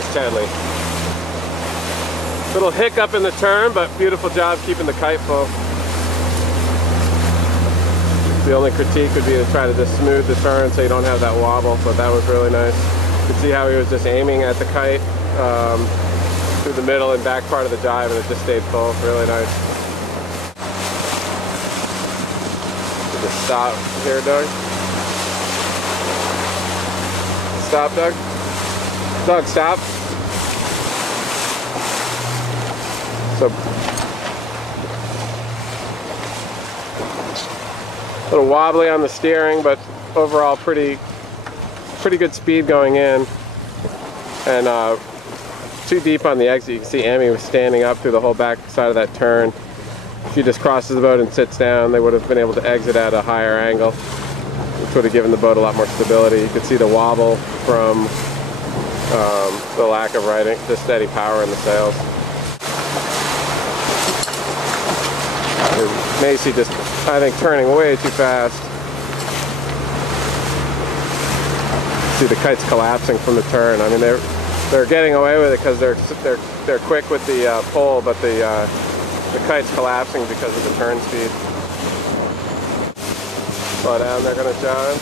Nice, Chadley. Little hiccup in the turn, but beautiful job keeping the kite full. The only critique would be to try to just smooth the turn so you don't have that wobble, but that was really nice. You can see how he was just aiming at the kite through the middle and back part of the jibe, and it just stayed full. Really nice. Just stop here, Doug. Stop, Doug. Doug, stop. So, a little wobbly on the steering, but overall pretty good speed going in. And too deep on the exit. You can see Amy was standing up through the whole back side of that turn. If she just crosses the boat and sits down, they would have been able to exit at a higher angle, which would have given the boat a lot more stability. You could see the wobble from the lack of riding, the steady power in the sails. Macy just, I think, turning way too fast. See the kite's collapsing from the turn. I mean, they're getting away with it because they're quick with the pull, but the kite's collapsing because of the turn speed. Slow down, they're gonna John.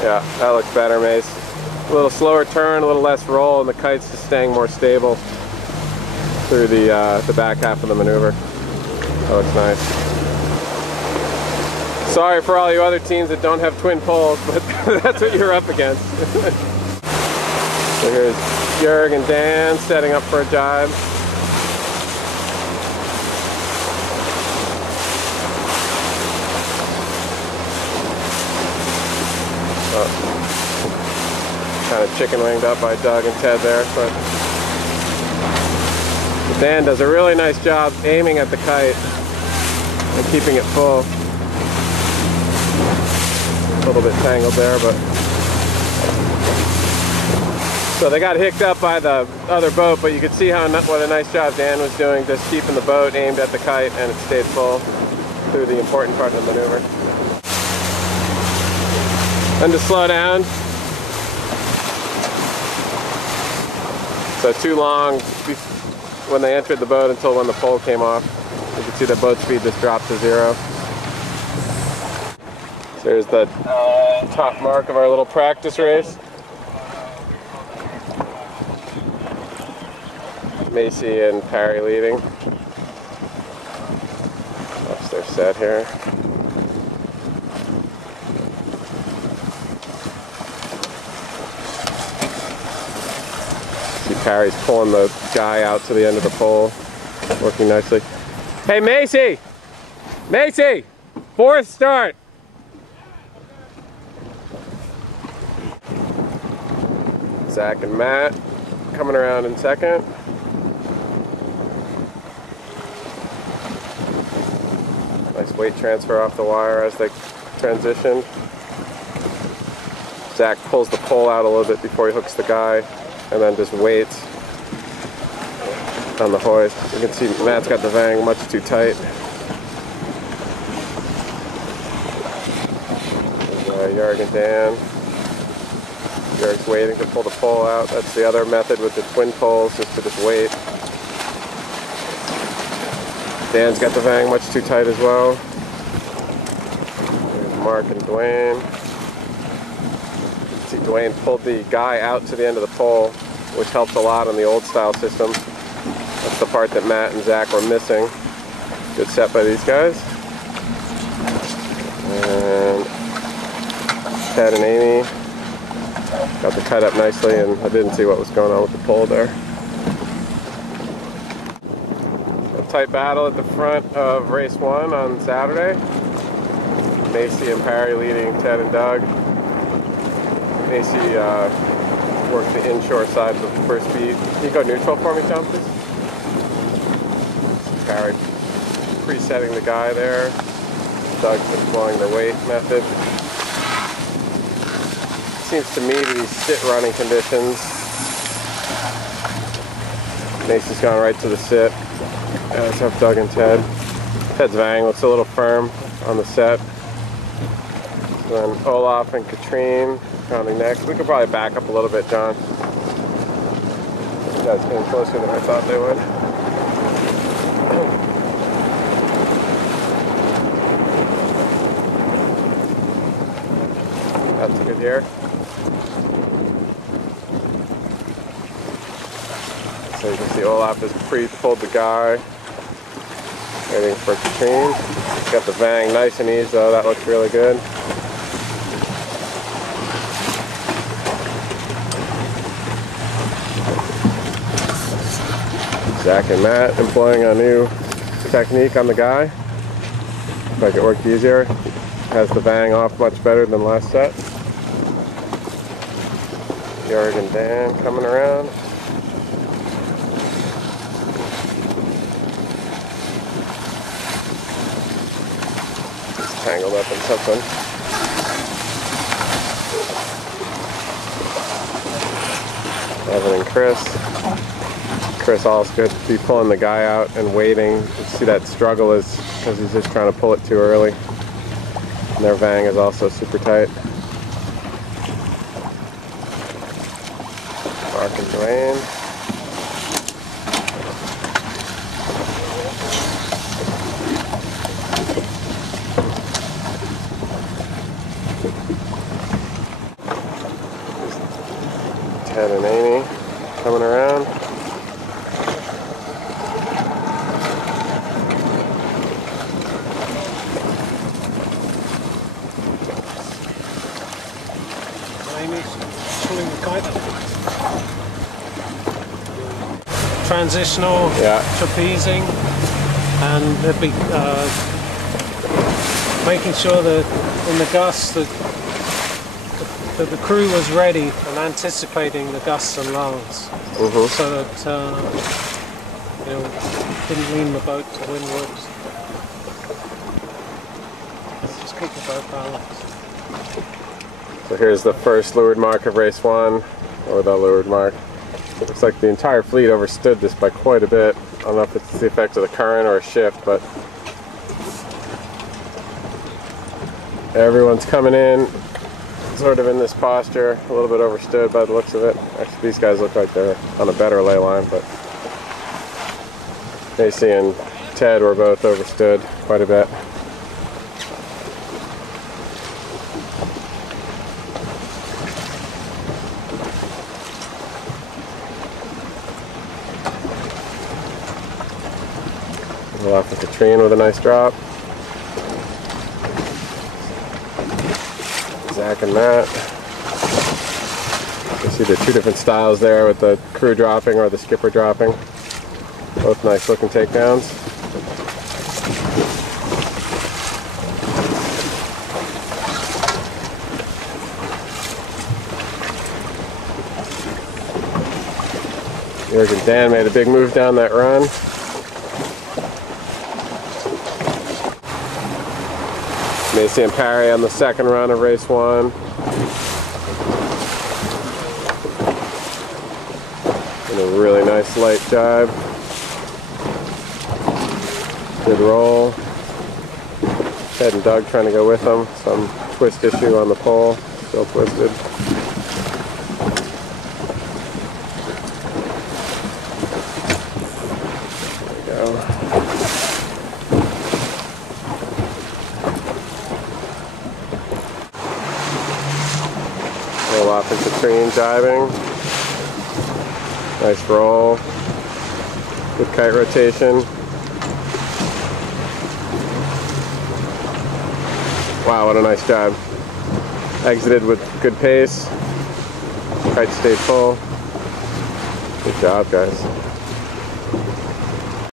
Yeah, that looks better, Mace. A little slower turn, a little less roll, and the kite's just staying more stable through the back half of the maneuver. That looks nice. Sorry for all you other teams that don't have twin poles, but that's what you're up against. So here's Jörg and Dan setting up for a jibe. Kind of chicken winged up by Doug and Ted there, but Dan does a really nice job aiming at the kite and keeping it full. A little bit tangled there, but so they got hicked up by the other boat, but you could see what a nice job Dan was doing, just keeping the boat aimed at the kite, and it stayed full through the important part of the maneuver. And to slow down. So too long when they entered the boat until when the pole came off. You can see the boat speed just dropped to 0. So here's the top mark of our little practice race. Macy and Parry leading. That's their set here. Parry's pulling the guy out to the end of the pole, working nicely. Hey, Macy! Macy! 4th start! Zach and Matt coming around in 2nd. Nice weight transfer off the wire as they transitioned. Zach pulls the pole out a little bit before he hooks the guy, and then just waits on the hoist. You can see Matt's got the vang much too tight. Jörg and Dan. Jörg's waiting to pull the pole out. That's the other method with the twin poles, just to just wait. Dan's got the vang much too tight as well. There's Mark and Dwayne. See, Dwayne pulled the guy out to the end of the pole, which helped a lot on the old style system. That's the part that Matt and Zach were missing. Good set by these guys. And Ted and Amy got the kite up nicely, and I didn't see what was going on with the pole there. A tight battle at the front of race 1 on Saturday. Macy and Parry leading Ted and Doug. Macy worked the inshore side of the first beat. Can you go neutral for me, Tom, please? Parry presetting the guy there. Doug's employing the weight method. Seems to me to be sit running conditions. Macy's gone right to the sit. Let's have Doug and Ted. Ted's vang looks a little firm on the set. Then Olaf and Katrine rounding next. We could probably back up a little bit, John. You guys came closer than I thought they would. That's a good year. So you can see Olaf has pre-pulled the guy, waiting for Katrine. He's got the vang nice and easy though, that looks really good. Zach and Matt employing a new technique on the guy. Make it work easier. Has the vang off much better than last set. Jörg and Dan coming around. It's tangled up in something. Evan and Chris. Chris also good to be pulling the guy out and waiting. You see that struggle is because he's just trying to pull it too early. And their vang is also super tight. Mark and Joanne. Ted and Amy coming around. Transitional, yeah. Trapezing, and they'd be making sure that in the gusts that the crew was ready and anticipating the gusts and lulls, so that didn't lean the boat to windward. Just keep the boat balanced. So here's the first leeward mark of race 1, or the leeward mark. Looks like the entire fleet overstood this by quite a bit. I don't know if it's the effect of the current or a shift, but everyone's coming in sort of in this posture, a little bit overstood by the looks of it. Actually, these guys look like they're on a better lay line, but Macy and Ted were both overstood quite a bit. Off with Katrine with a nice drop. Zach and Matt. You see the two different styles there with the crew dropping or the skipper dropping. Both nice looking takedowns. Jörg and Dan made a big move down that run. Macy and Parry on the second run of race 1. And a really nice light jibe. Good roll. Ted and Doug trying to go with them. Some twist issue on the pole. Still twisted. There we go. Off and Katrine jibing. Nice roll. Good kite rotation. Wow, what a nice job. Exited with good pace. Kite stayed full. Good job, guys.